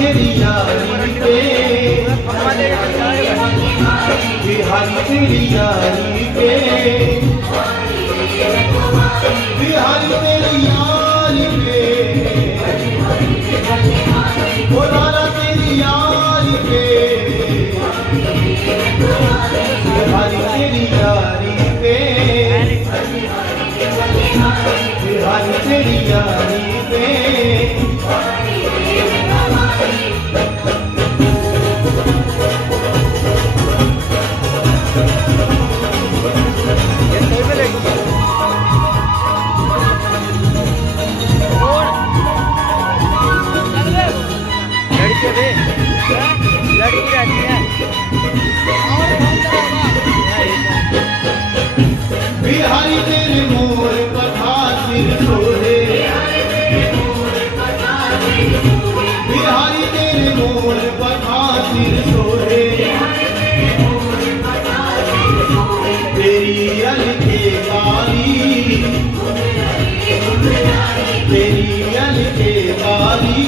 तेरी यारी पे, बिहारी तेरी यारी पे, बिहारी तेरी यारी पे, ओ लाला तेरी यारी पे, बिहारी तेरी यारी पे, बिहारी तेरी यारी पे। लड़की रहती है बिहारी तेरे मोर पथा सिर सोहे, बिहारी तेरे मोर पथा सिर सोहे, तेरी अलके काली, तेरी अलके काली,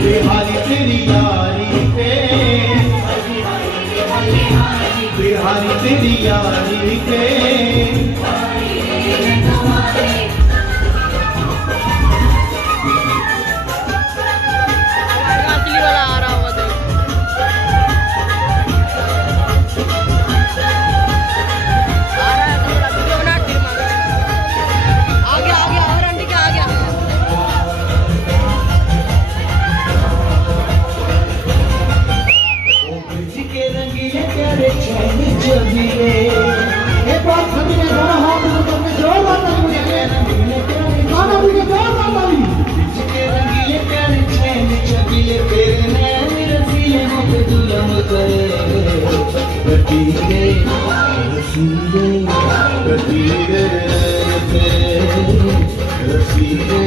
बिहारी तेरी यारी पे, बिहारी तेरी यारी पे। असली वाला आ रहा होगा देख। आ रहा है थोड़ा वीडियो बना फिर मार। आ गया और आंटी क्या आ गया। के रंगीले प्यारे चैन जबीले, ये बात सभी ने गाना हाथ में करने जोर मारना मुझे रंगीले प्यारे गाना मुझे जोर मारना के रंगीले प्यारे चैन जबीले, तेरे नैन रसीले मुझ दुलम करे, कटीले रसीले कटीले रसीले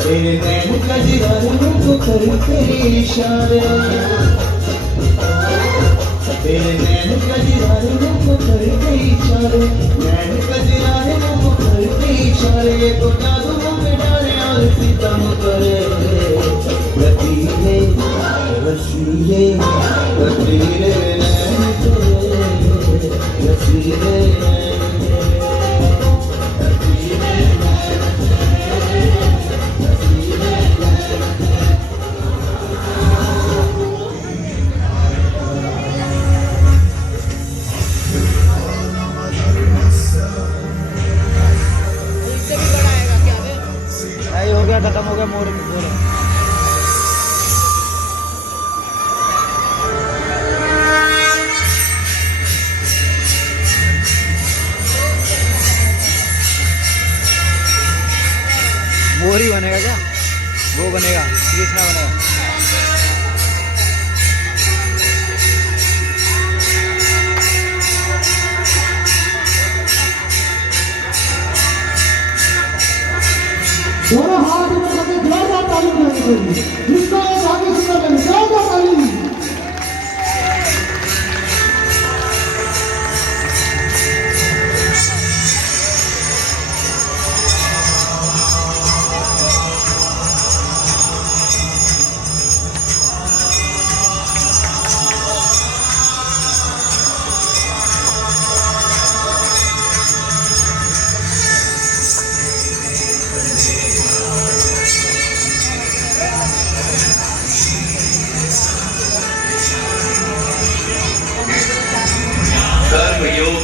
तेरे नैन कजरारों को करते इशारे, तेरे नैन कजरारों को करते इशारे, नैन कजरारों को करते इशारे, तो जादू में डाले और सितम करे, रसीले रसीले रसीले नैन तेरे, रसीले खत्म हो गया मोर में।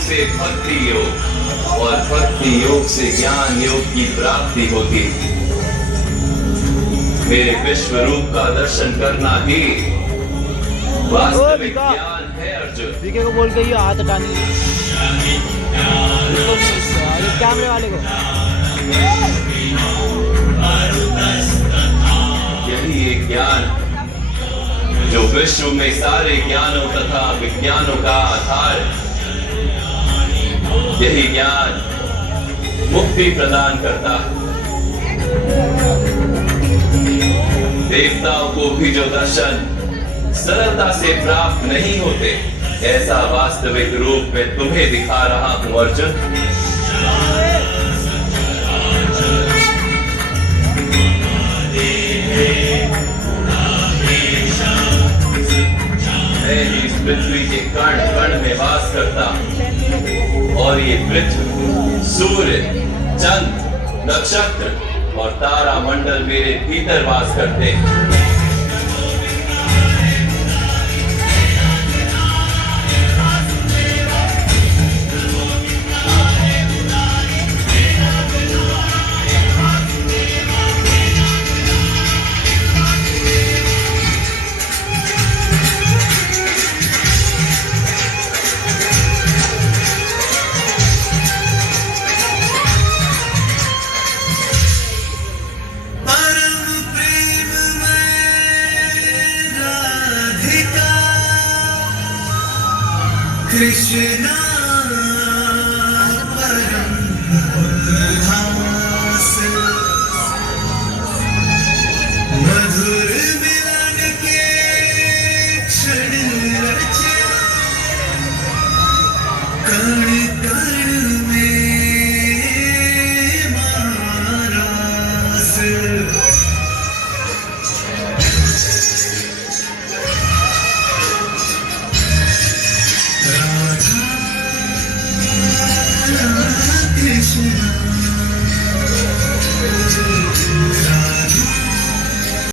से भक्ति योग और भक्ति योग से ज्ञान योग की प्राप्ति होती। मेरे विश्व रूप का दर्शन करना ही वास्तविक ज्ञान है अर्जुन। बीके को बोल के ये हाथ हटानी कैमरे वाले को। यही एक ज्ञान जो विश्व में सारे ज्ञानों तथा विज्ञानों का आधार है। यही ज्ञान मुक्ति प्रदान करता है। देवताओं को भी जो दर्शन सरलता से प्राप्त नहीं होते, ऐसा वास्तविक रूप में तुम्हें दिखा रहा हूं अर्जुन। मैं इस पृथ्वी के कण कण में वास करता हूं और ये पृथ्वी, सूर्य, चंद्र, नक्षत्र और तारा मंडल मेरे भीतर वास करते हैं। कृष्णा परम धास मधुर मिलन के क्षण रचे कण कण में मारास। Krishna